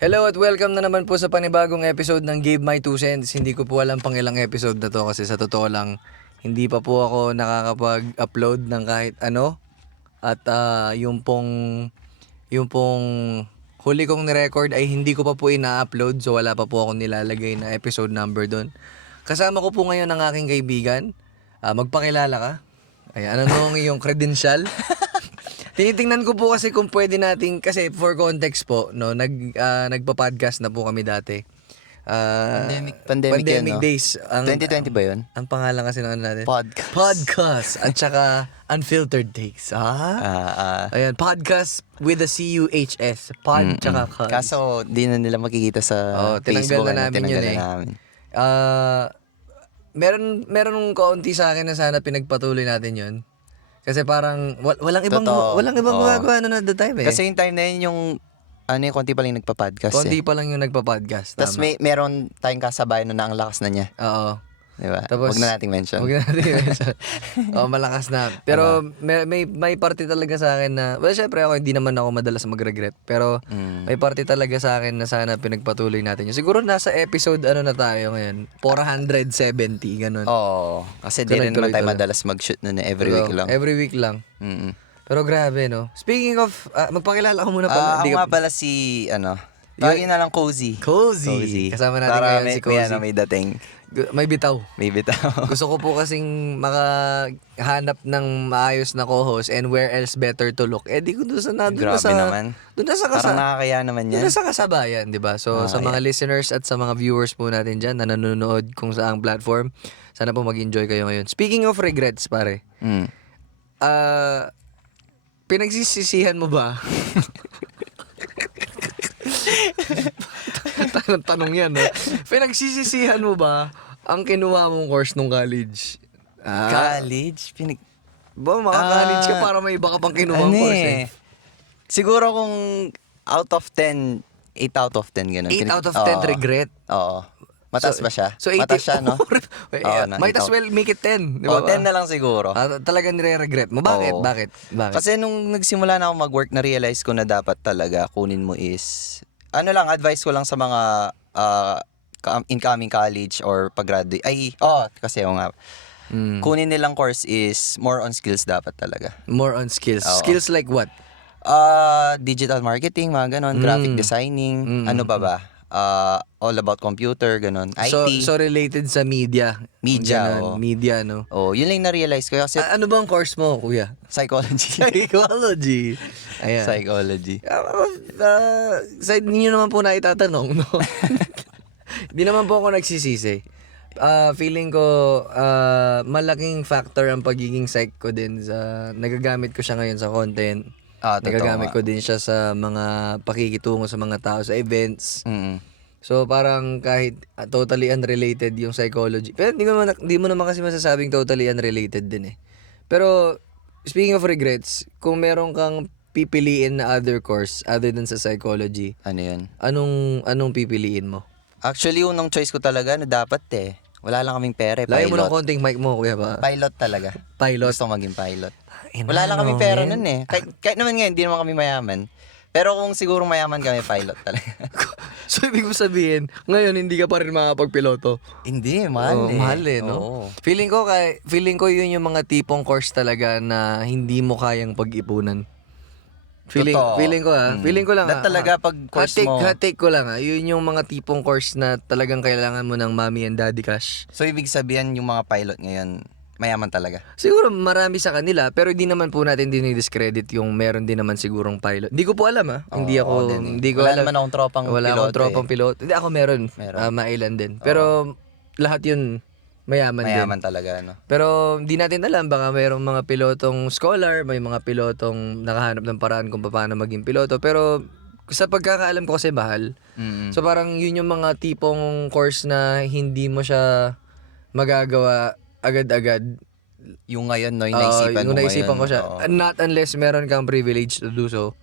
Hello at welcome na naman po sa panibagong episode ng Give My Two Cents. Hindi ko po alam pang ilang episode na to kasi sa totoo lang, hindi pa po ako nakakapag-upload ng kahit ano. At yung pong huli kong ni-record ay hindi ko pa po ina-upload, so wala pa po akong nilalagay na episode number doon. Kasama ko po ngayon ang aking kaibigan. Magpakilala ka. Ayan, ano ang iyong credential? Tinitingnan ko po kasi kung pwede nating, kasi for context po, no, nagpa-podcast na po kami dati. Pandemic yan, no? days. 2020 ba yun? Ang pangalan kasi ng ano natin? Podcast. Podcast. At saka Unfiltered Takes. Ayan, podcast with a C-U-H-S. Pod, tsaka cuz. Kaso, di na nila makikita sa tinanggal Facebook. na namin yun eh. Namin. Meron kaunti sa akin na sana pinagpatuloy natin yun. Kasi parang walang ibang magagawa na at the time eh. Kasi yung time na yun yung konti pa lang nagpa-podcast Konti pa lang yung nagpa-podcast. Tapos meron tayong kasabay na ang lakas na niya. Oo. Diba? Tapos, Huwag na nating mention. Malakas na. Pero may parte talaga sa akin na, well, syempre ako hindi naman ako madalas mag-regret. Pero may parte talaga sa akin na sana pinagpatuloy natin yun. Siguro nasa episode na tayo ngayon? 470, ganun. Oo. Kasi di rin naman tayo madalas mag-shoot na every week lang. Every week lang. Pero grabe, no? Speaking of, magpakilala ko muna pala. Ako nga pala si, tawagin na lang Cozy. Cozy. Kasama natin ngayon si Cozy. May dating. May bitaw. May bitaw. Gusto ko po kasing makahanap ng maayos na co-host and where else better to look. Di ko doon naman. Doon na sa parang nakakaya naman yan. Doon na sa kasabayan, di ba? So, sa mga listeners at sa mga viewers po natin dyan na nanonood kung saang platform, sana po mag-enjoy kayo ngayon. Speaking of regrets, pare. Pinagsisisihan mo ba? Tanong yan, no? Pinagsisisihan mo ba ang kinuha mong course nung college? College? Maka-college ka para may iba ka pang kinuha mong course eh. Siguro kung out of 10, 8 out of 10 ganun. 8 out of 10 regret? Oo. Mataas ba siya? So, mataas siya, no? Might as well make it 10. Di ba? 10 na lang siguro. Talagang nire-regret mo. Bakit? Bakit? Kasi nung nagsimula na ako mag-work, na-realize ko na dapat talaga kunin mo is, advice ko lang sa mga incoming college or pag-graduate. Kasi nga, kunin nilang course is more on skills dapat talaga. More on skills. Skills like what? Digital marketing, mga ganon, graphic designing, ano ba? All about computer, ganon, IT. So related sa media. Media, no? Yun lang na-realize ko kasi ano bang course mo, kuya? psychology. Psychology. Ayan. Psychology. Sa ninyo naman po na itatanong, no? Hindi naman po ako nagsisisi. Feeling ko malaking factor ang pagiging psych ko din sa nagagamit ko siya ngayon sa content. Nagagamit ko din siya sa mga pakikitungo sa mga tao sa events. So parang kahit totally unrelated yung psychology. Pero hindi mo naman kasi masasabing totally unrelated din eh. Pero speaking of regrets, kung meron kang pipiliin na other course other than sa psychology, Ano yun? Anong pipiliin mo? Actually, unang choice ko talaga na dapat wala lang kaming pera, Layo mo ng pilot. konting mic mo, kuya ba? Pilot talaga. Pilot. Gusto maging pilot. Wala lang kaming pera nun eh. Kahit naman ngayon, hindi naman kami mayaman. Pero kung siguro mayaman kami, pilot talaga. So, ibig mo sabihin, ngayon hindi ka pa rin makapagpiloto? Hindi, mahal Mahal no? Oo. Feeling ko yun yung mga tipong course talaga na hindi mo kayang pag-ipunan. Feeling ko lang That talaga pag course mo. Hot take ko lang yun yung mga tipong course na talagang kailangan mo ng mommy and daddy cash. So, ibig sabihin yung mga pilot ngayon, mayaman talaga. Siguro marami sa kanila, pero hindi naman po natin dinidiscredit yung meron din naman sigurong pilot. Hindi ko po alam Hindi ko wala alam. naman akong tropang Wala piloto. akong tropang piloto. Hindi ako meron. Mailan din. Pero lahat yun mayaman din. Talaga, no? Pero hindi natin alam, baka mayroong mga pilotong scholar, may mga pilotong nakahanap ng paraan kung paano maging piloto. Pero sa pagkakaalam ko kasi mahal. So parang yun yung mga tipong course na hindi mo siya magagawa agad-agad. Yung ngayon, no? Yung naisipan ko siya. Not unless meron kang privilege to do so.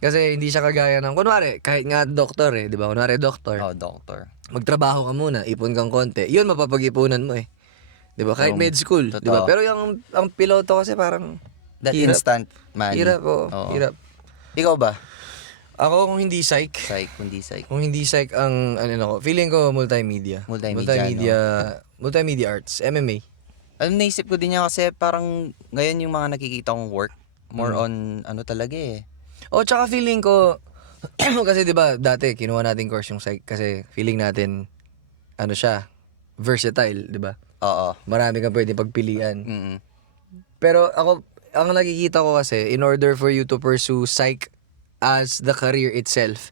Kasi hindi siya kagaya ng, kunwari, kahit nga doktor di ba? Kunwari doktor. Doktor. Magtrabaho ka muna, ipon kang konti. Yun, mapapag-ipunan mo di ba? Kahit med school, di ba? Pero ang piloto kasi parang That hirap. instant money. Hirap. Hirap. Ikaw ba? Ako kung hindi psych, Psych, kundi psych. kung hindi psych ang ako, feeling ko multimedia. Multimedia arts, MMA. Naisip ko din niya kasi parang ngayon yung mga nakikita kong work, more on ano talaga eh. O tsaka feeling ko, kasi 'di ba dati kinuha natin course yung psych kasi feeling natin ano siya, versatile, 'di ba? Oo. Marami kang pwedeng pagpilian. Mm. Pero ako, ang nakikita ko kasi, in order for you to pursue psych as the career itself,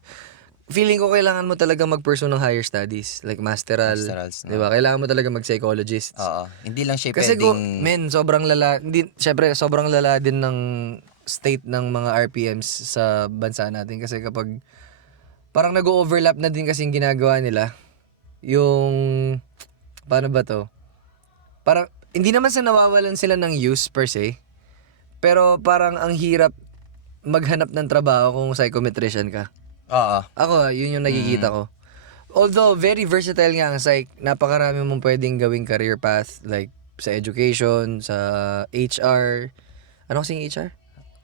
feeling ko kailangan mo talaga mag-pursue ng higher studies, like masteral, Masterals, no? 'di ba? Kailangan mo talaga mag-psychologist. Oo. Hindi lang siya Kasi pwedeng... sobrang lala, hindi, syempre, sobrang lala din ng state ng mga RPMs sa bansa natin. Kasi kapag, parang nag-overlap na din kasing ginagawa nila, yung, paano ba to? Parang, hindi naman sa nawawalan sila ng use per se, pero parang ang hirap maghanap ng trabaho kung psychometrician ka. Oo. Ako, yun yung nakikita ko. Although, very versatile nga ang psych, napakarami mong pwedeng gawing career path, like, sa education, sa HR. Ano kasing HR?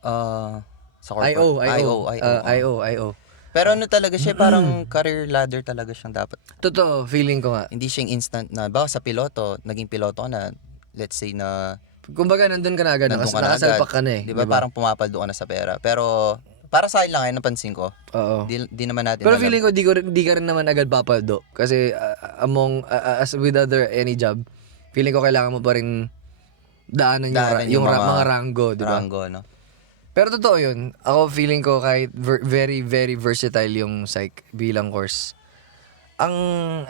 Sa corporate. IO. Pero ano talaga siya, parang career ladder talaga siyang dapat. Totoo, feeling ko nga. Hindi siyang instant na, ba sa piloto, naging piloto ka na, let's say na Kumbaga, nandun ka na agad, nandun ka na agad. nakasalpak ka na eh. Di ba? Parang pumapaldo ka na sa pera. Pero, para sa akin lang ay napansin ko. Oo. Di naman natin Pero alam. feeling ko, di ka rin naman agad papaldo. Kasi, as with other any job, feeling ko kailangan mo pa rin daanan yung mga rango, di ba? Rango, no? Pero totoo yun. Ako feeling ko kahit very, very versatile yung psych bilang course. Ang,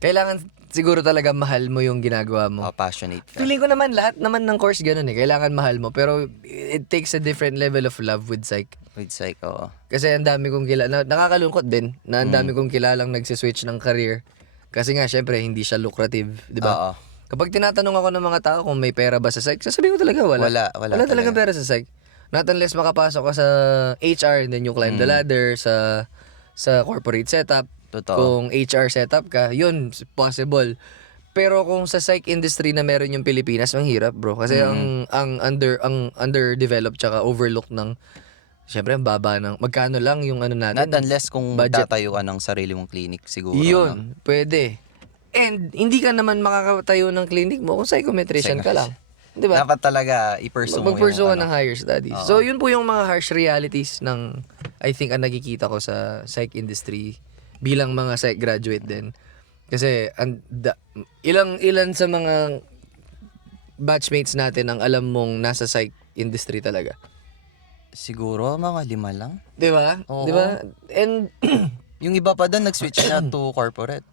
kailangan siguro talaga mahal mo yung ginagawa mo. Passionate ka. Feeling ko naman lahat naman ng course ganun eh. Kailangan mahal mo. Pero it takes a different level of love with psych. With psych, oo. Kasi ang dami kong nakakalungkot din na ang dami kong kilalang nagsiswitch ng career. Kasi nga, syempre, hindi siya lucrative. Di ba? Oo. Kapag tinatanong ako ng mga tao kung may pera ba sa psych, sasabihin ko talaga wala. Wala talaga pera sa psych. Not unless makapasok ka sa HR and then you climb the ladder sa corporate setup. Totoo. Kung HR setup ka, yun, possible. Pero kung sa psych industry na meron yung Pilipinas, ang hirap, bro. Kasi ang underdeveloped tsaka overlooked ng, syempre, ang baba ng, magkano lang yung ano natin. Not unless kung budget. tatayo ka ng sarili mong clinic, siguro. Yun, pwede. And hindi ka naman makakatayo ng clinic mo kung psychometrician ka lang. Di ba? Dapat talaga i-pursue mo Mag-pursue ka yung ng higher studies. So, yun po yung mga harsh realities ng, I think, ang nakikita ko sa psych industry bilang mga psych graduate din. Kasi, ilan sa mga batchmates natin ang alam mong nasa psych industry talaga. Siguro, mga 5 lang. Di ba? Oo. Di ba? And, Yung iba pa doon, nag-switch na to corporate.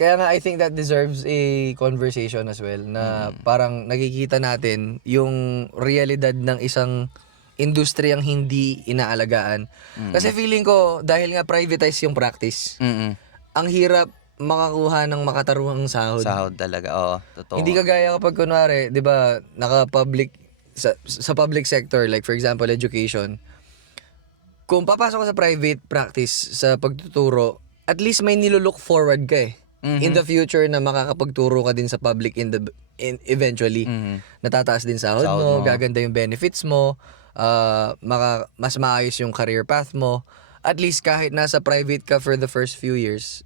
kaya nga I think that deserves a conversation as well na parang nakikita natin yung realidad ng isang industriyang hindi inaalagaan. Kasi feeling ko, dahil nga privatize yung practice, ang hirap makakuha ng makataruhang sahod. Sahod talaga, oo. Totoo. Hindi kagaya kapag kunwari, 'di ba, naka-public sa public sector, like for example, education. Kung papasok ka sa private practice sa pagtuturo, at least may nilook forward ka eh. In the future na makakapagturo ka din sa public eventually. Natataas din sahod mo, gaganda yung benefits mo, mas maayos yung career path mo. At least kahit nasa private ka for the first few years,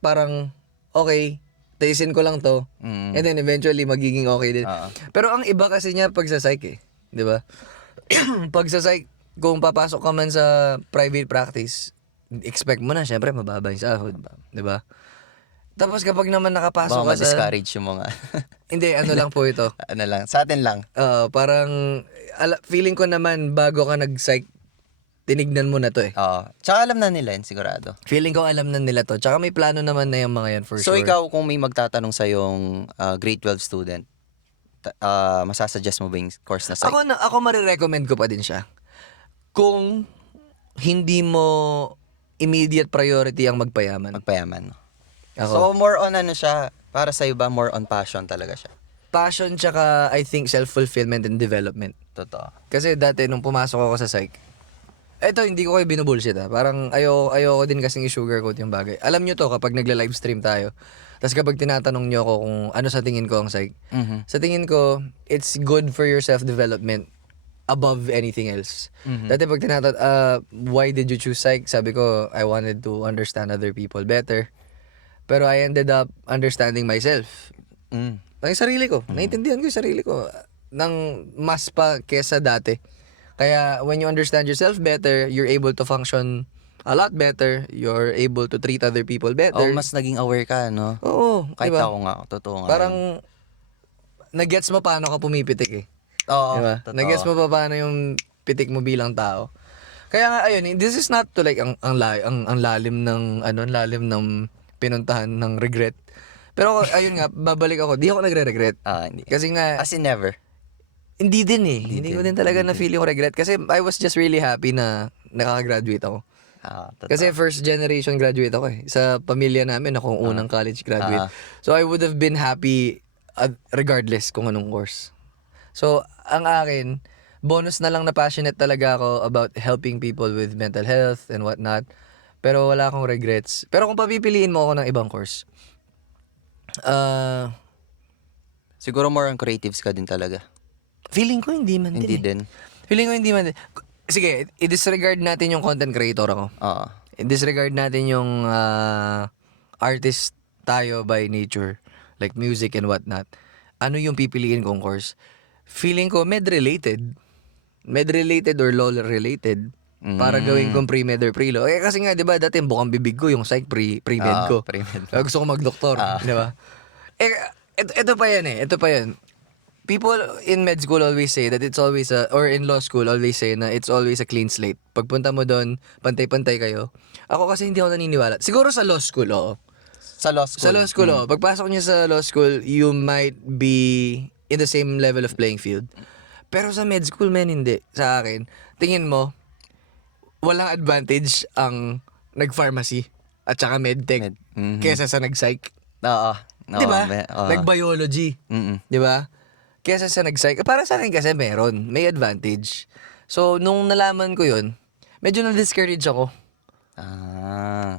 parang okay, taisin ko lang to. And then eventually magiging okay din. Pero ang iba kasi niya pag sa psych eh, 'di ba? Pag sa psych, kung papasok ka man sa private practice, expect mo na syempre mababa yung sahod, 'di ba? Tapos kapag naman nakapasok Baka ka sa ma-discourage yung mga... Hindi, ano lang po ito. ano lang, sa atin lang. Parang feeling ko naman bago ka nag-psych, tinignan mo na to eh. Oo. Tsaka alam na nila yun, sigurado. Feeling ko alam na nila to. Tsaka may plano naman na yung mga yan for So sure. ikaw, kung may magtatanong sa yung grade 12 student, masasuggest mo ba yung course na psych? Ako marirecommend ko pa din siya. Kung hindi mo immediate priority ang magpayaman. Magpayaman. Ako. So more on ano siya, para sa iba, more on passion talaga siya. Passion tsaka I think self-fulfillment and development. Totoo. Kasi dati nung pumasok ako sa psych, eto hindi ko kayo binubullshit ha. Parang ayoko din kasing i-sugarcoat yung bagay. Alam nyo to kapag nagla-livestream tayo. Tapos kapag tinatanong nyo ako kung ano sa tingin ko ang psych. Sa tingin ko, it's good for your self-development. above anything else. Mhm. Dati pag why did you choose psych? Sabi ko, I wanted to understand other people better. Pero I ended up understanding myself. Mm. Ang sarili ko. Naintindihan ko yung sarili ko ng mas pa kesa dati. Kaya when you understand yourself better, you're able to function a lot better. You're able to treat other people better. Mas naging aware ka, no? Oo, Kahit diba? ako nga, totoo nga. Parang nag-gets mo paano ka pumipitik eh. Oo, Diba? totoo. Nag-gets mo pa paano yung pitik mo bilang tao. Kaya nga ayun, this is not to like ang lalim ng ang lalim ng pinuntahan ng regret. Pero ayun nga, babalik ako. Di ako nagre-regret. Hindi. Kasi nga As in never. hindi din eh. Hindi ko din talaga na feel yung regret kasi I was just really happy na nakaka-graduate ako. Totoo. Kasi first generation graduate ako eh. Sa pamilya namin ako ang unang college graduate. So I would have been happy regardless kung anong course. So ang akin, bonus na lang na passionate talaga ako about helping people with mental health and whatnot. Pero wala akong regrets. Pero kung papipiliin mo ako ng ibang course, Siguro more on creatives ka din talaga. feeling ko hindi man Hindi din. din. Feeling ko hindi man din. Sige, i-disregard natin yung content creator ako. Oo. I-disregard natin yung artist tayo by nature. Like music and whatnot. Ano yung pipiliin kong course? Feeling ko med-related. Med-related or LOL-related. Para gawin kong pre-med or pre-law. Kasi nga, di ba, dati yung bukang bibig ko, yung psych pre-med ko. pre-med. Kaya gusto ko mag-doktor. Di ba? Ito pa yan eh. Ito pa yan. People in med school always say that it's always or in law school always say na it's always a clean slate. Pagpunta mo doon, pantay-pantay kayo. Ako kasi hindi ako naniniwala. Siguro sa law school, oo. Sa law school. Sa law school, oo. Pagpasok niyo sa law school, you might be in the same level of playing field. Pero sa med school, men, hindi. Sa akin, tingin mo, walang advantage ang nag-pharmacy at saka medtech kesa sa nag-psych. Oo. Di ba? Nag-biology. Di ba? Kesa sa nag-psych. Para sa akin kasi meron. May advantage. So, nung nalaman ko yun, medyo na-discourage ako.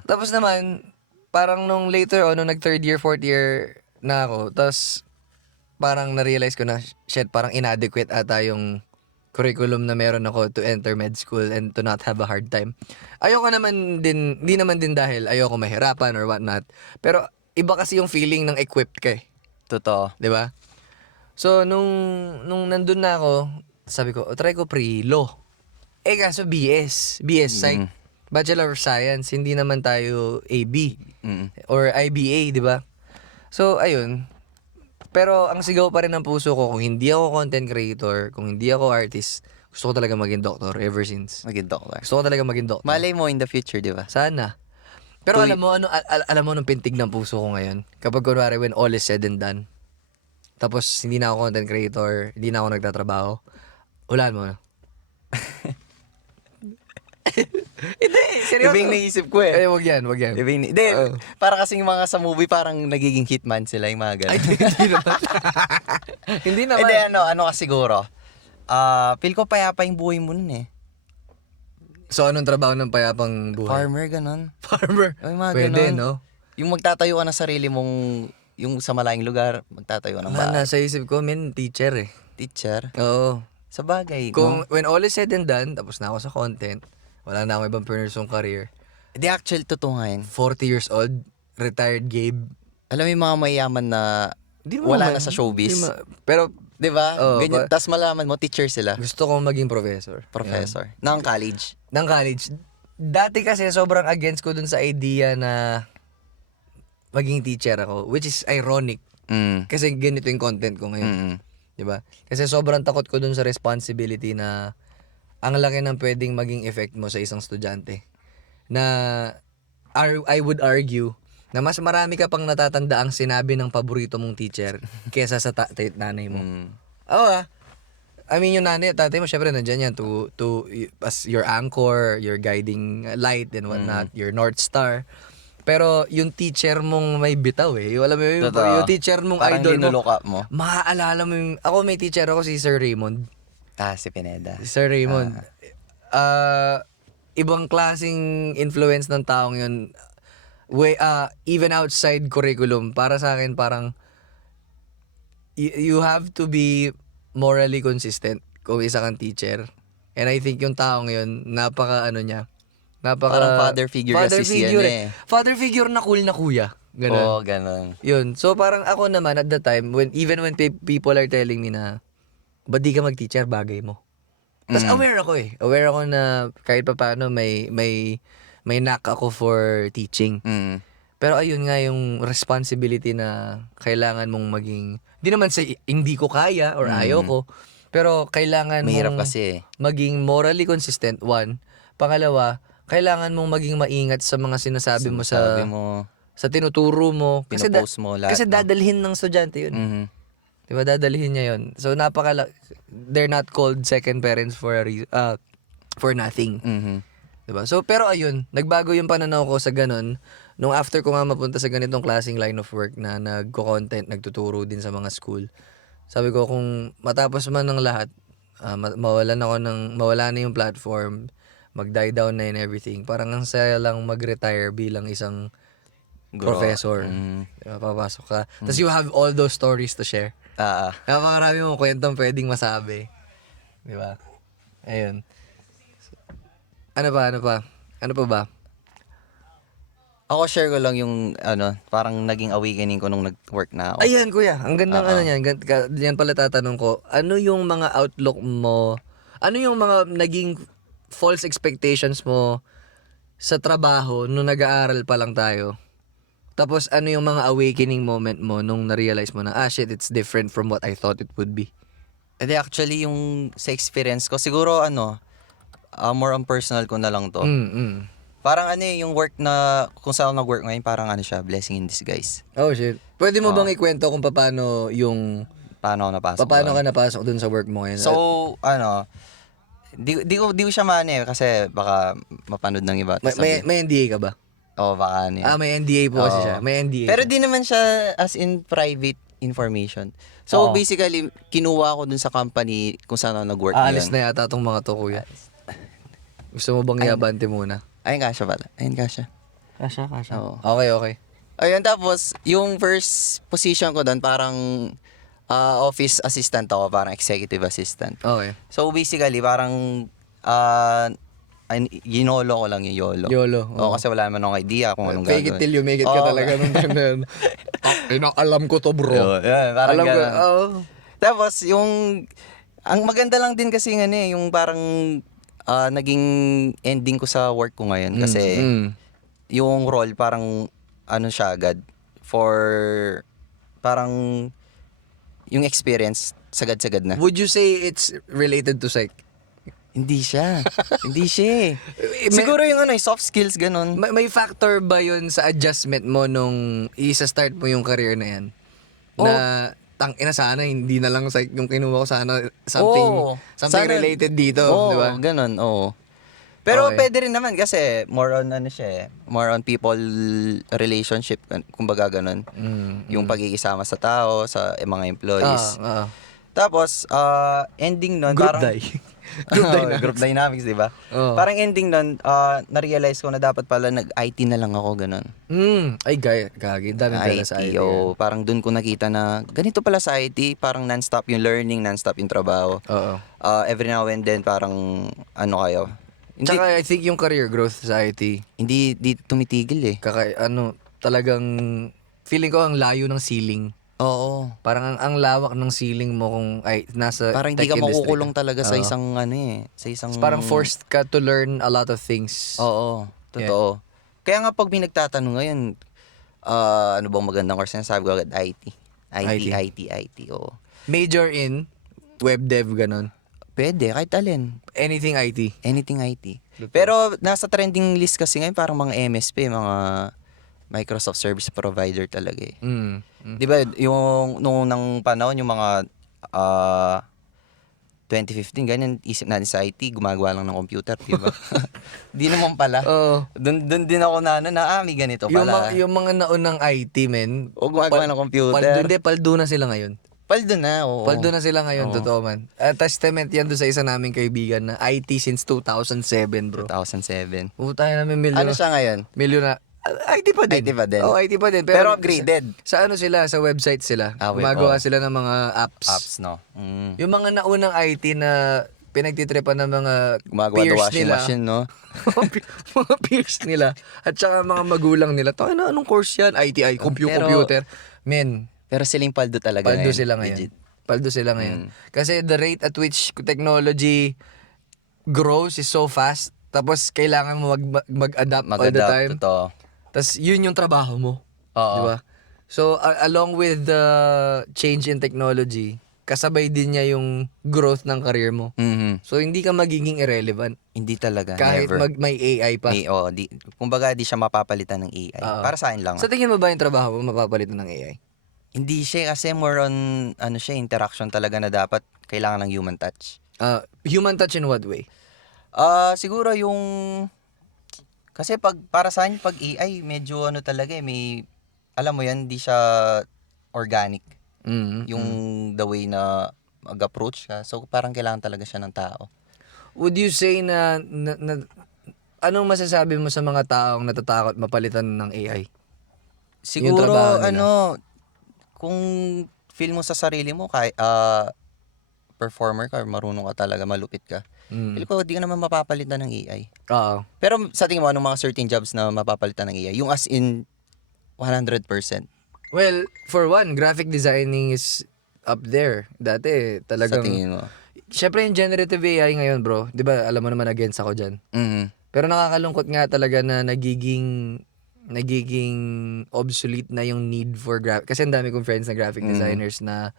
Tapos naman, parang nung later on, nung nag-third year, fourth year na ako, tapos parang na-realize ko na, shit, parang inadequate ata yung curriculum na meron ako to enter med school and to not have a hard time. Ayoko naman din, di naman din dahil ayoko mahirapan or whatnot. Pero iba kasi yung feeling ng equipped ka eh. Totoo. Di ba? So, nung nandun na ako, sabi ko, try ko pre-law. Kaso BS Psych. Bachelor of Science, hindi naman tayo AB. Or IBA, di ba? So, ayun. Pero ang sigaw pa rin ng puso ko, kung hindi ako content creator, kung hindi ako artist, gusto ko talaga maging doctor ever since. Maging doktor. Gusto ko talaga maging doctor. Malay mo in the future, di ba? Sana. Pero alam mo, alam mo anong pintig ng puso ko ngayon? Kapag kunwari when all is said and done, tapos hindi na ako content creator, hindi na ako nagtatrabaho, ulan mo na. Hindi, seryoso. Ibig naisip ko eh. Wag yan. Hindi, para kasing mga sa movie parang nagiging hitman sila yung mga Ay, ganun. hindi naman. Hindi naman. Hindi, ano ka siguro? Feel ko payapa yung buhay mo nun eh. So, anong trabaho ng payapang buhay? Farmer, ganun. Farmer. Ay, mga Pwede, ganun. no? Yung magtatayo ka ng sarili mong, yung sa malayong lugar, magtatayo ka ng bahay. Nasa isip ko, teacher eh. Teacher. Oo. Sa bagay, Kung, no? when all is said and done, tapos na ako sa content, wala na akong ibang pursong career. Di actual totoo nga yun. 40 years old, retired Gabe. Alam mo yung mga mayaman na Di mo wala man- na sa showbiz. Pero, Di ba? Oo, Ganyan. Tapos malaman mo, teacher sila. gusto kong maging professor. Professor. Ng college. Ng college. Dati kasi sobrang against ko dun sa idea na maging teacher ako, which is ironic. Kasi ganito yung content ko ngayon. 'Di ba? Kasi sobrang takot ko dun sa responsibility na ang laki ng pwedeng maging effect mo sa isang estudyante. Na I would argue na mas marami ka pang natatanda ang sinabi ng paborito mong teacher kesa sa nanay mo. Oo I mean, yung nanay at tatay mo, syempre nandyan yan to as your anchor, your guiding light and whatnot, your North Star. Pero yung teacher mong may bitaw eh. Alam mo Totoo. yung teacher mong Parang idol mo. linulook up mo. Maaalala mo yung... Ako may teacher ako si Sir Raymond. Si Pineda. Si Sir Raymond. Ibang klaseng influence ng taong yun. Even outside curriculum. Para sa akin parang you have to be morally consistent. kung isa kang teacher. And I think yung taong yun, Parang father figure kasi siya eh. Father figure na cool na kuya. Ganun. Oo, ganun. Yun. So parang ako naman at the time, even when people are telling me na, ba't di ka mag-teacher, bagay mo. Tapos aware ako eh. Aware ako na kahit pa paano may knack ako for teaching. Mm. Pero ayun nga yung responsibility na kailangan mong maging, hindi naman sa hindi ko kaya or ayaw ko, pero kailangan Mahirap mong kasi maging morally consistent, one. Pangalawa, kailangan mong maging maingat sa mga sinasabi mo Sabi mo, sa tinuturo mo. pinopost mo lahat. Kasi dadalhin ng estudyante yun. Mhm. Diba? Dadalhin niya yun. So, they're not called second parents for for nothing. Mhm. Diba? So, pero ayun, nagbago yung pananaw ko sa ganun. Nung after ko nga mapunta sa ganitong klaseng line of work na nagko-content, nagtuturo din sa mga school. Sabi ko, kung matapos man ng lahat, mawala na yung platform, mag-die down na and everything. Parang ang saya lang mag-retire bilang isang professor. Diba? Papasok ka. Tapos you have all those stories to share. Napakarami mong kwentong pwedeng masabi. Di ba? Ayun. Ano pa ba? Ako share ko lang yung parang naging awakening ko nung nag-work na ako. Ayan, kuya. Ang gandang niyan. Yan pala tatanong ko. Ano yung mga outlook mo? Ano yung mga naging false expectations mo sa trabaho nung nag-aaral pa lang tayo? Tapos ano yung mga awakening moment mo nung na-realize mo na, shit, it's different from what I thought it would be? Hindi, actually, yung sa experience ko, siguro more on personal ko na lang to. Parang yung work na, kung saan ako nag-work ngayon, parang siya, blessing in disguise. Oh, shit. Pwede mo bang ikwento kung paano Paano ako napasok? Paano ka napasok dun sa work mo ngayon? So, di ko siya kasi baka mapanood ng iba. May NDA ka ba? Oo, baka may NDA po kasi siya. May NDA. Pero di naman siya as in private information. So, basically, kinuha ko dun sa company kung saan ako nag-work Aalis na yata tong mga to, kuya. Gusto mo bang iabante muna? Ayun, kasha pala. Kasha. Oo. Okay. Ayun, tapos, yung first position ko doon, parang office assistant ako, parang executive assistant. Okay. So, basically, parang ginolo ko lang yung YOLO. YOLO. Oo, kasi wala naman akong idea kung anong Fake it till you make it ka talaga nung time na yun. Alam ko to, bro. Yun, parang Alam ko. ganun. Tapos, ang maganda lang din kasi yung parang naging ending ko sa work ko ngayon. Kasi, yung role parang, siya agad, parang, yung experience, sagad-sagad na. Would you say it's related to psych? Hindi siya. Siguro yung soft skills, ganun. May factor ba yun sa adjustment mo nung isa-start mo yung career na yan? Na, tangina sana, hindi na lang psych yung kinuha ko, sana something sana, related dito, di ba? Ganun, oo. Pero pwede rin naman kasi more on more on people relationship, kumbaga ganun. Yung pagkikisama sa tao, sa mga employees. Tapos, ending nun, parang... Group dynamics, di ba? Parang ending nun, na-realize ko na dapat pala nag-IT na lang ako, ganun. Ay, gagi. Dami pala sa IT. Parang dun ko nakita na, ganito pala sa IT, parang non-stop yung learning, non-stop yung trabaho. Every now and then, parang, kayo. Tsaka, I think yung career growth sa IT, hindi tumitigil eh. Talagang, feeling ko ang layo ng ceiling. Oo. Parang ang lawak ng ceiling mo kung nasa parang tech hindi ka industry makukulong talaga sa isang sa isang parang forced ka to learn a lot of things. Oo, totoo. Kaya nga pag nagtatanong ngayon, ano bang magandang course na sabi ko agad IT, oo. Major in web dev ganon. Pwede, kahit alin. Anything IT. Pero nasa trending list kasi ngayon parang mga MSP, mga Microsoft Service Provider talaga eh. Di ba, yung nung nang panahon, yung mga 2015, ganyan, isip natin sa IT, gumagawa lang ng computer, di ba? Di naman pala. Doon din ako may ganito pala. Yung mga naunang IT, men. O gumagawa ng computer. Paldo na sila ngayon. Paldo na, oo. Paldo na sila ngayon, totoo man. Testament yan doon sa isa naming kaibigan na IT since 2007, bro. 2007. Tayo namin milyon. Ano siya ngayon? IT pa din. IT pa din. IT pa din. Pero upgraded. Sa ano sila, sa website sila. Gumagawa sila ng mga apps. Apps, no? Mm. Yung mga naunang IT na pinagtitripan ng mga Gumagawa ng peers washing nila. machine, no? Mga peers nila. At saka mga magulang nila. Tayo na, anong course yan? ITI, Pero- computer. Men, Pero siling paldo talaga paldo ngayon. sila ngayon. Legit. Paldo sila ngayon. Kasi the rate at which technology grows is so fast. Tapos kailangan mo mag-adapt all the Mag-adapt, time. totoo. Tapos yun yung trabaho mo. Oo. Di ba? So, along with the change in technology, kasabay din niya yung growth ng career mo. Mhm. So, hindi ka magiging irrelevant. Hindi talaga, Kahit never. may AI pa. Kumbaga, di siya mapapalitan ng AI. Oo. Para sa akin lang. Sa tingin mo ba yung trabaho mo mapapalitan ng AI? Hindi siya kasi more on, interaction talaga na dapat kailangan ng human touch. Human touch in what way? Siguro yung, kasi para sa akin, pag AI, medyo talaga may, alam mo yan, hindi siya organic. Yung the way na mag-approach ka. So, parang kailangan talaga siya ng tao. Would you say na anong masasabi mo sa mga taong natatakot mapalitan ng AI? Siguro, trabaho nila. kung feel mo sa sarili mo, performer ka, marunong ka talaga, malupit ka. Feel ko, di ka naman mapapalitan ng AI. Oo. Pero sa tingin mo, anong mga certain jobs na mapapalitan ng AI? Yung as in, 100%. Well, for one, graphic designing is up there. Dati, Sa talagang... tingin mo. Siyempre, yung generative AI ngayon, bro. Di ba, alam mo naman against ako dyan. Mhm. Pero nakakalungkot nga talaga na nagiging obsolete na yung need for kasi ang dami kong friends na graphic designers na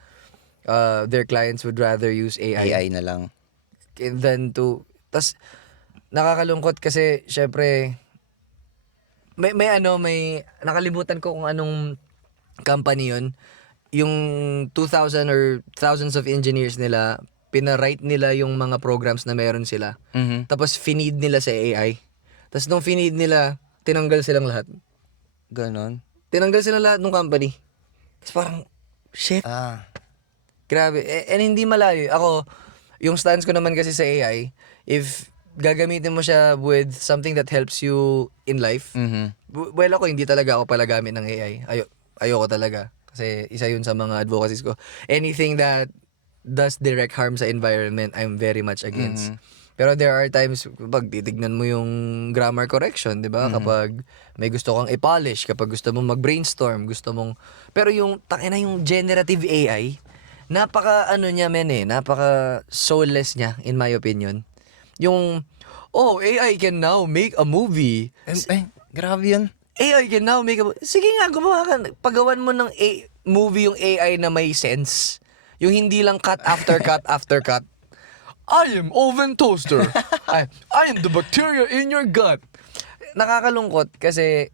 their clients would rather use AI AI na lang. than to tas nakakalungkot kasi syempre may nakalimutan ko kung anong company yun, yung 2,000 or thousands of engineers nila pinawrite nila yung mga programs na meron sila. Mhm. Tapos feed nila sa AI. Tapos nung feed nila, tinanggal silang lahat. Ganon. Tinanggal silang lahat ng company. Tapos parang, shit, grabe. And hindi malayo. Ako, yung stance ko naman kasi sa AI, if gagamitin mo siya with something that helps you in life, Mhm. well ako, hindi talaga ako palagamit ng AI. Ayoko talaga. Kasi isa yun sa mga advocacies ko. Anything that does direct harm sa environment, I'm very much against. Pero there are times, pag titignan mo yung grammar correction, di ba? Kapag may gusto kang i-polish, kapag gusto mong mag-brainstorm, gusto mong... Pero yung, yung generative AI, napaka soulless niya, in my opinion. Yung, AI can now make a movie. Grabe yun. AI can now make a movie. Sige nga, gumawa ka. Pagawan mo ng movie yung AI na may sense. Yung hindi lang cut after cut after cut. I am oven toaster. I am the bacteria in your gut. Nakakalungkot kasi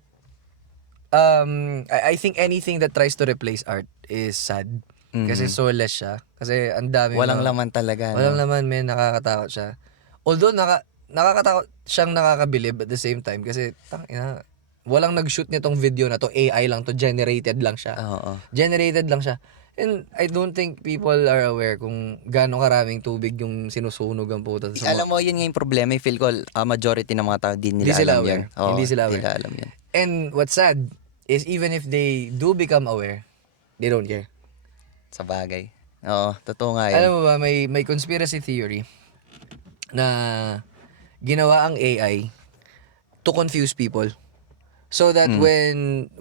I think anything that tries to replace art is sad. Kasi soulless siya. Kasi ang dami Walang laman talaga. Walang laman, men. Nakakatakot siya. Although, nakakatakot siyang nakakabilib at the same time. Kasi, walang nag-shoot nitong video na to. AI lang to. Generated lang siya. Oo. Generated lang siya. And I don't think people are aware kung gaano karaming tubig yung sinusunog ang puta. Alam mo, yun nga yung problema. Feel ko, majority ng mga tao, di nila sila alam yan. aware. Hindi sila aware. Hindi nila alam yan. And what's sad is even if they do become aware, they don't care. Sa bagay. Oo, totoo nga yun. Alam mo ba, may conspiracy theory na ginawa ang AI to confuse people. So that when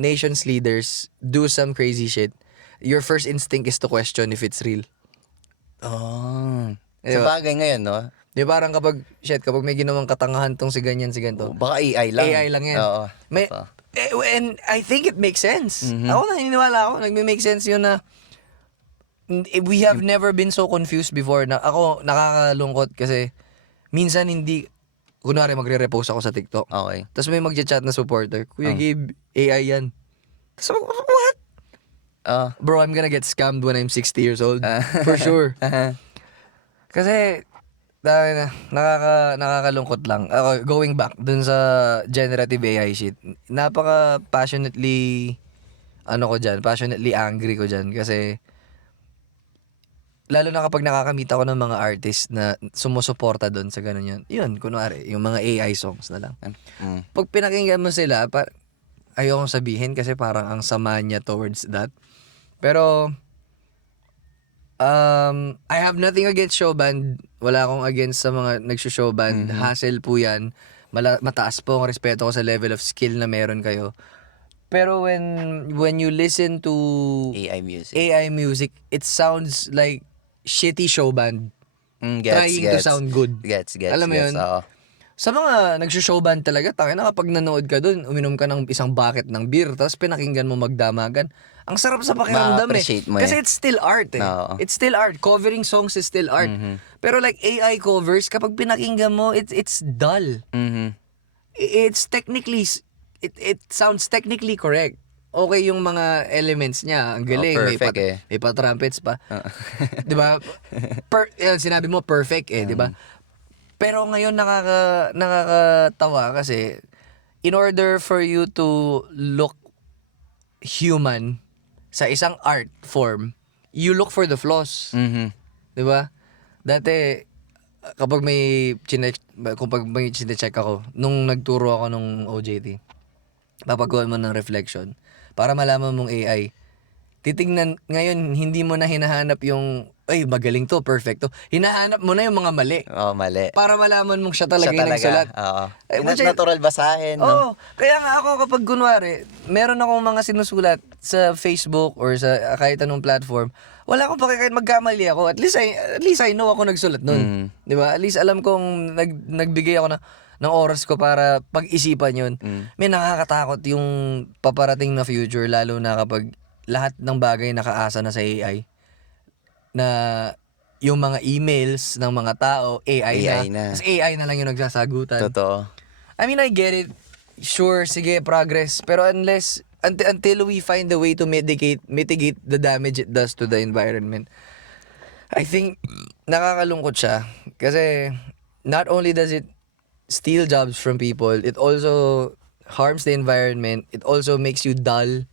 nations leaders do some crazy shit, your first instinct is to question if it's real. Oh. Sa Diba? bagay ngayon, no? Di ba parang kapag may ginawang katangahan tong si ganyan, si ganito. Baka AI lang. AI lang yan. Oo. And I think it makes sense. Ako naniniwala ako, nagme-make sense yun na we have never been so confused before. Na ako, nakakalungkot kasi minsan kunwari magre-repost ako sa TikTok. Okay. Tapos may magchat na supporter, Kuya Gabe, AI yan. Tapos what? Bro, I'm gonna get scammed when I'm 60 years old. For sure. Kasi, nakakalungkot lang. Ako, going back dun sa generative AI shit, passionately angry ko dyan. Kasi, lalo na kapag nakakamit ako ng mga artist na sumusuporta doon sa ganun yun. Yun, kunwari, yung mga AI songs na lang. Pag pinakinggan mo sila, ayokong sabihin kasi parang ang sama niya towards that. Pero, I have nothing against show band. Wala akong against sa mga nagsushow band. Hassle po yan. Mataas po ang respeto ko sa level of skill na meron kayo. Pero when you listen to AI music, it sounds like shitty show band trying to sound good. Gets. Alam mo yun? Oo. Sa mga nagsushow band talaga, na kapag nanood ka dun, uminom ka ng isang bucket ng beer, tapos pinakinggan mo magdamagan. Ang sarap sa pakiramdam Ma-appreciate mo Kasi it's still art Oo. It's still art. Covering songs is still art. Pero like AI covers, kapag pinakinggan mo, it's dull. It's technically, it sounds technically correct. Okay yung mga elements niya. Ang galing. Perfect may pa-trumpets pa. Di ba? Sinabi mo perfect di ba? Pero ngayon nakakatawa kasi in order for you to look human sa isang art form, you look for the flaws. 'Di ba? Dati kapag may chinecheck ako nung nagturo ako nung OJT, papagawa mo ng reflection para malaman mong AI. Titingnan ngayon, hindi mo na hinahanap yung ay, magaling to, perfect to. Hinahanap mo na yung mga mali. Mali. Para malaman mong siya talaga yung nagsulat. Oo. Which I- Natural basahin, no? Oo. Kaya nga ako kapag kunwari, meron akong mga sinusulat sa Facebook or sa kahit anong platform, wala akong kahit magkamali ako. At least I know ako nagsulat nun. Di ba? At least alam kong nagbigay ako ng oras ko para pag-isipan yun. May nakakatakot yung paparating na future, lalo na kapag lahat ng bagay nakaasa na sa AI. Na yung mga emails ng mga tao, AI na. Tapos AI na lang yung nagsasagutan. Totoo. I mean, I get it. Sure, sige, progress. Pero until we find a way to mitigate the damage it does to the environment, I think nakakalungkot siya. Kasi not only does it steal jobs from people, it also harms the environment. It also makes you dull,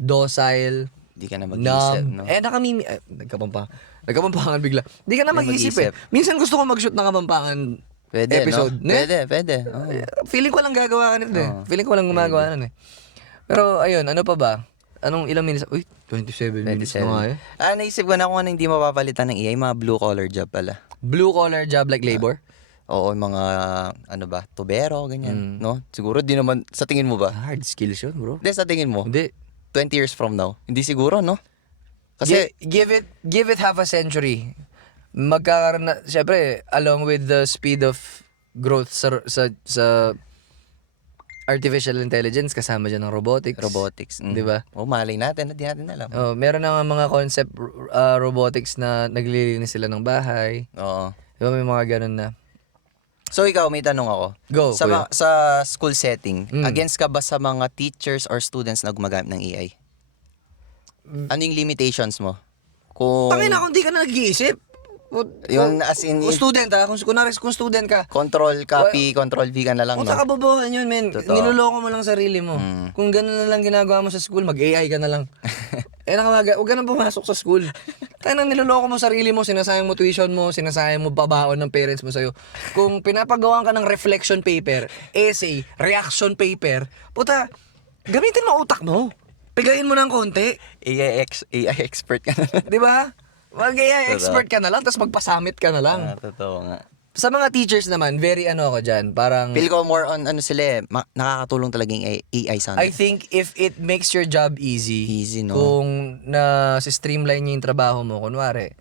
docile, Hindi ka na mag-iisip, numb. no? Nagkapampangan bigla. Hindi ka na mag-isip Minsan gusto ko mag-shoot ng kapampangan episode. No? Pwede. Oh. Feeling ko lang gagawa ka nito Feeling ko lang gumagawa nun Pero ayun, ano pa ba? Ilang minutes? Uy, 27 minutes na nga Naisip ko na kung ano hindi mapapalitan ng AI, mga blue-collar job pala. Blue collar job like labor? Oo, mga, tubero, ganyan, no? Siguro, di naman, sa tingin mo ba? Hard skills yun, bro. Hindi, sa tingin mo? Hindi. 20 years from now? Hindi siguro, no? Kasi, Give it half a century. Magkakaroon na, syempre, along with the speed of growth sa artificial intelligence, kasama dyan ng robotics. Di ba? malay natin, hindi natin alam. Meron na nga mga concept robotics na naglilinis sila ng bahay. Oo. Di ba may mga ganun na? So, ikaw, may tanong ako. Go, kuya. Sa school setting, against ka ba sa mga teachers or students na gumagamit ng AI? Ano yung limitations mo? Tangin na kung di ka na nag-iisip. Yung as in, Kung student kung student ka, control copy, control V ka na lang, kung no? sa kabobohan yun, men. Totoo. Niloloko mo lang sarili mo. Kung gano'n na lang ginagawa mo sa school, mag-AI ka na lang. Huwag ka nang pumasok sa school. Tanang niloloko mo sarili mo, sinasayang mo tuition mo, sinasayang mo babaon ng parents mo sa'yo. Kung pinapagawa ka ng reflection paper, essay, reaction paper, puta, gamitin mo utak mo. Pigayin mo ng konti. AI expert ka na. Di ba? Mag-AI expert ka na lang, tapos magpasamit ka na lang. Totoo nga. Sa mga teachers naman, very ako dyan, parang... Feel ko more on sila nakakatulong talaga yung AI sa I think if it makes your job easy, no? Kung na-streamline niya yung trabaho mo, kunwari,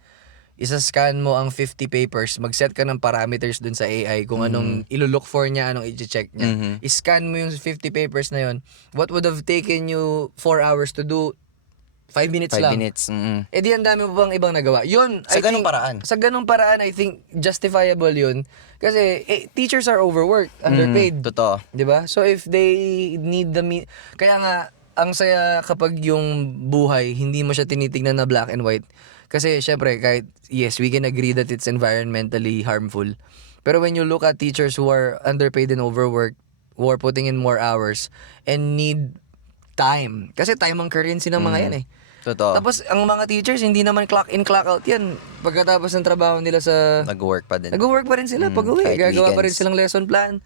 isa-scan mo ang 50 papers, mag-set ka ng parameters dun sa AI kung anong ilo-look for niya, anong i-check niya. I-scan mo yung 50 papers na yun. What would have taken you 4 hours to do, 5 minutes 5 lang. minutes. Di ang dami mo pang ibang nagawa. Yun, Sa ganung paraan. Sa ganung paraan, I think, justifiable yun. Kasi, teachers are overworked, underpaid. Totoo. Di ba? So, if they need kaya nga, ang saya kapag yung buhay, hindi mo siya tinitignan na black and white. Kasi, syempre, kahit, yes, we can agree that it's environmentally harmful. Pero when you look at teachers who are underpaid and overworked, who are putting in more hours, and need time. Kasi time ang currency ng mga yan Totoo. Tapos, ang mga teachers, hindi naman clock in, clock out yan. Pagkatapos ng trabaho nila sa... Nag-work pa din. Nag-work pa rin sila pag uwi. kahit Gagawa pa rin weekends. silang lesson plan.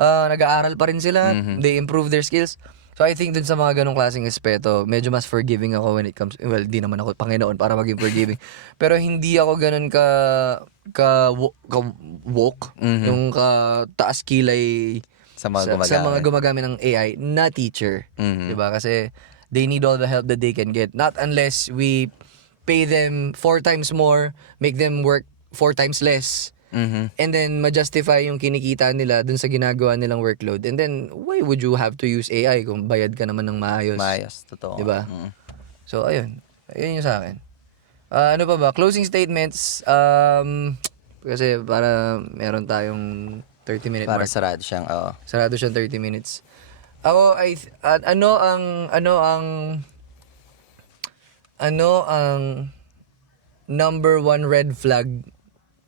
Nag-aaral pa rin sila. They improve their skills. So, I think dun sa mga ganong klaseng espeto, medyo mas forgiving ako when it comes... Well, di naman ako Panginoon para maging forgiving. Pero hindi ako ganun ka woke. Yung taas kilay Sa mga gumagamit. sa mga gumagamit ng AI na teacher. Diba? Kasi they need all the help that they can get. Not unless we pay them 4 times more, make them work 4 times less, and then ma-justify yung kinikita nila dun sa ginagawa nilang workload. And then, why would you have to use AI kung bayad ka naman ng maayos? Maayos, totoo. Diba? So, ayun. Ayun yung sa akin. Ano pa ba? Closing statements. Kasi para meron tayong 30-minute Para mark. sarado siyang, oo. Sarado siyang 30 minutes. Ako, ano ang number 1 red flag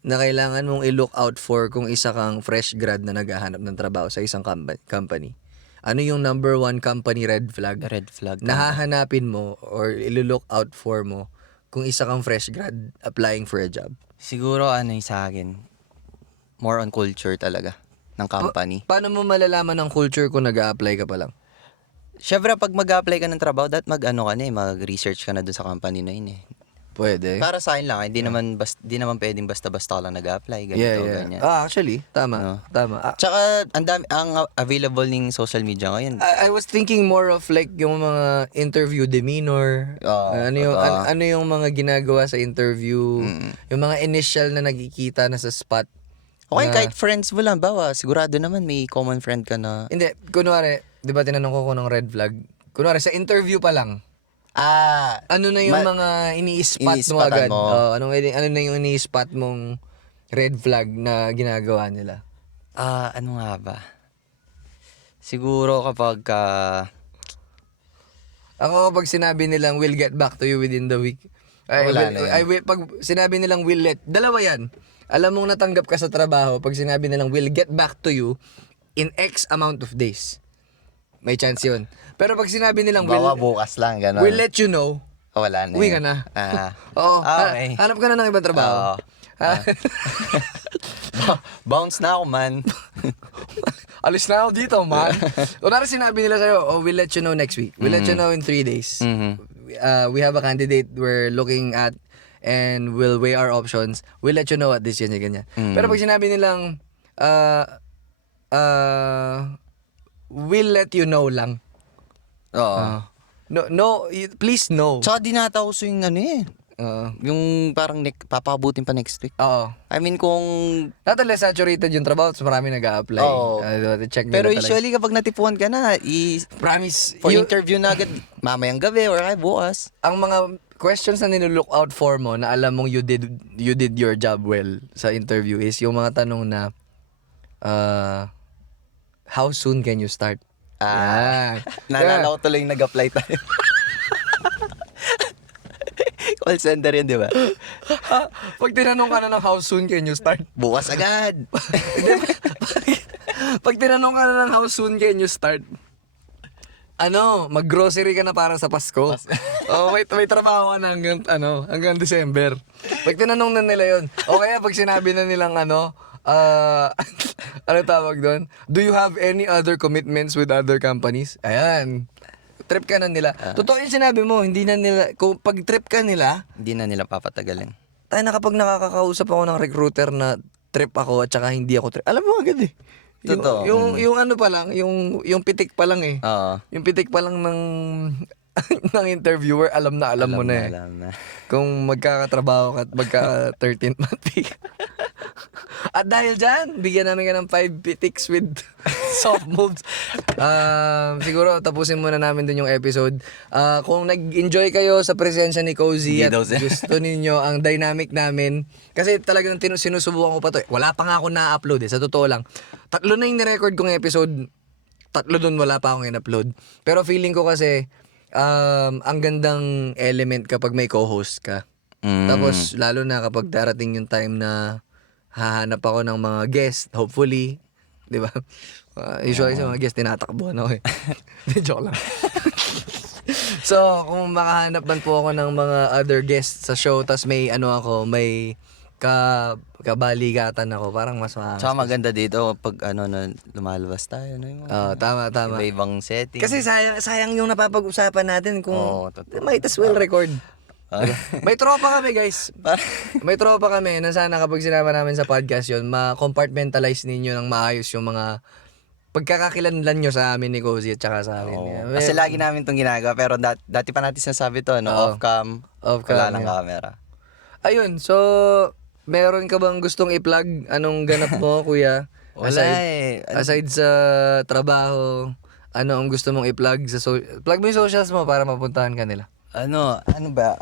na kailangan mong i-look out for kung isa kang fresh grad na naghahanap ng trabaho sa isang company? Ano yung number 1 company red flag Red flag. na hahanapin mo or i-look out for mo kung isa kang fresh grad applying for a job? Siguro ano yung sa akin, more on culture talaga ng company. Paano mo malalaman ang culture kung nag-a-apply ka pa lang? Syempre, pag mag-apply ka ng trabaho, mag-research ka na dun sa company na yun eh. Pwede. Para sa akin lang, hindi naman pwedeng basta-basta ka lang nag-apply, ganito, ganyan. Actually, tama. No. Tama. Tsaka, ang available ng social media ngayon. I was thinking more of like yung mga interview demeanor. Ano yung mga ginagawa sa interview, yung mga initial na nagkikita na sa spot. Okay, kahit friends mo lang, bawa, sigurado naman may common friend ka na. Hindi, kunwari, di ba tinanong ko kung ng red flag? Kunwari, sa interview pa lang, ano na yung mga ini-spot mo ini-spotan agad? mo. Ano na yung ini-spot mong red flag na ginagawa nila? Ano nga ba? Siguro kapag Ako kapag sinabi nilang we'll get back to you within the week. Wala na yun. Pag sinabi nilang dalawa yan. Alam mong natanggap ka sa trabaho pag sinabi nilang we'll get back to you in X amount of days. May chance yun. Pero pag sinabi nilang bawa bukas lang, gano'n. we'll let you know, Wala na uwi yun. ka na. Oo. Okay. Hanap ka na ng ibang trabaho. Bounce na ako, man. Alis na ako dito, man. Kunwari sinabi nila sa'yo, we'll let you know next week. We'll let you know in 3 days. We have a candidate we're looking at and we'll weigh our options. We'll let you know at this, ganyan. Pero pag sinabi nilang, we'll let you know lang. Oo. Please no. Tsaka dinatauso yung ano eh. Oo. Yung parang papabutin pa next week. Oo. I mean kung... Not unless saturated yung trabaho, so marami nag-a-apply. Oo. Check nila Pero talaga. usually kapag natipuan ka na, Promise. for interview na agad, mamayang gabi or ay bukas. Ang mga questions na nilook out for mo na alam mong you did your job well sa interview is yung mga tanong na how soon can you start? Yan. Naalala ko tuloy yung nag-apply tayo. Call center yun, di ba? Pag tinanong ka na ng how soon can you start? Bukas agad. Pag tinanong ka na ng how soon can you start? Mag-grocery ka na para sa Pasko. May trabaho ka na hanggang December. Pag tinanong na nila yun. O kaya pag sinabi na nilang ano tawag doon? Do you have any other commitments with other companies? Ayan. Trip ka na nila. Totoo yung sinabi mo, hindi na nila, kung pag trip ka nila, Hindi na nila papatagalin. tayo na kapag nakakausap ako ng recruiter na trip ako at saka hindi ako trip, alam mo agad eh. Totoo. Yung ano pa lang, yung pitik pa lang eh. Oo. Yung pitik pa lang ng ng interviewer, alam mo na eh. Alam na. Kung magkakatrabaho ka at magka-13th month pay. At dahil dyan, bigyan namin ka ng 5 pitiks with soft moves. Siguro tapusin muna namin din yung episode. Kung nag-enjoy kayo sa presensya ni Cozy at gusto ninyo ang dynamic namin, kasi talagang sinusubukan ko pa to. Wala pa nga ako na-upload eh, sa totoo lang. 3 na yung nirecord kong episode, 3 dun wala pa akong in-upload. Pero feeling ko kasi, ang gandang element kapag may co-host ka. Tapos, lalo na kapag darating yung time na hahanap ako ng mga guest, hopefully, di ba? Usually sa mga guest, tinatakbuhan ako eh. Joke lang. So, kung makahanap man po ako ng mga other guests sa show, tas may may kabaligatan ako, parang mas maangas. Tsaka maganda dito pag na lumalabas tayo. Tama. Iba-ibang setting. Kasi sayang yung napapag-usapan natin kung totoo. might as well record. May tropa kami, guys. May tropa kami na sana kapag sinama namin sa podcast yun, ma-compartmentalize ninyo ng maayos yung mga pagkakakilanlan nyo sa amin ni Cozy at saka sa amin. Kasi lagi namin itong ginagawa, pero dati pa natin sinasabi to, off-cam, wala ng camera. Ayun, so, meron ka bang gustong i-plug? Anong ganap mo, kuya? Wala Aside sa trabaho, ano ang gusto mong i-plug? Plug mo yung socials mo para mapuntahan ka nila. Ano ba?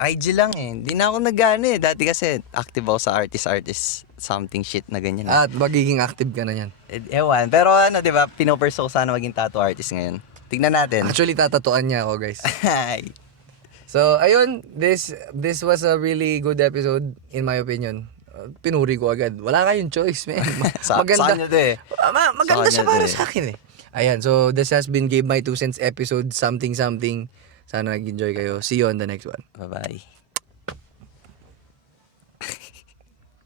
IG lang eh. Hindi na ako nag-ano eh. Dati kasi active ako sa artist something shit na ganyan. At magiging active ka na yan. Ewan. Pero di ba, pinopurso ko sana maging tattoo artist ngayon. Tignan natin. Actually, tatatuan niya ako, guys. Hi. So, ayun, this was a really good episode, in my opinion. Pinuri ko agad. Wala kayong choice, man. Maganda. Sa kanya to eh. Maganda siya Sa kanya para to eh. sa akin eh. Ayan, so this has been Give My 2 Cents episode something. Sana nag-enjoy kayo. See you on the next one. Bye-bye.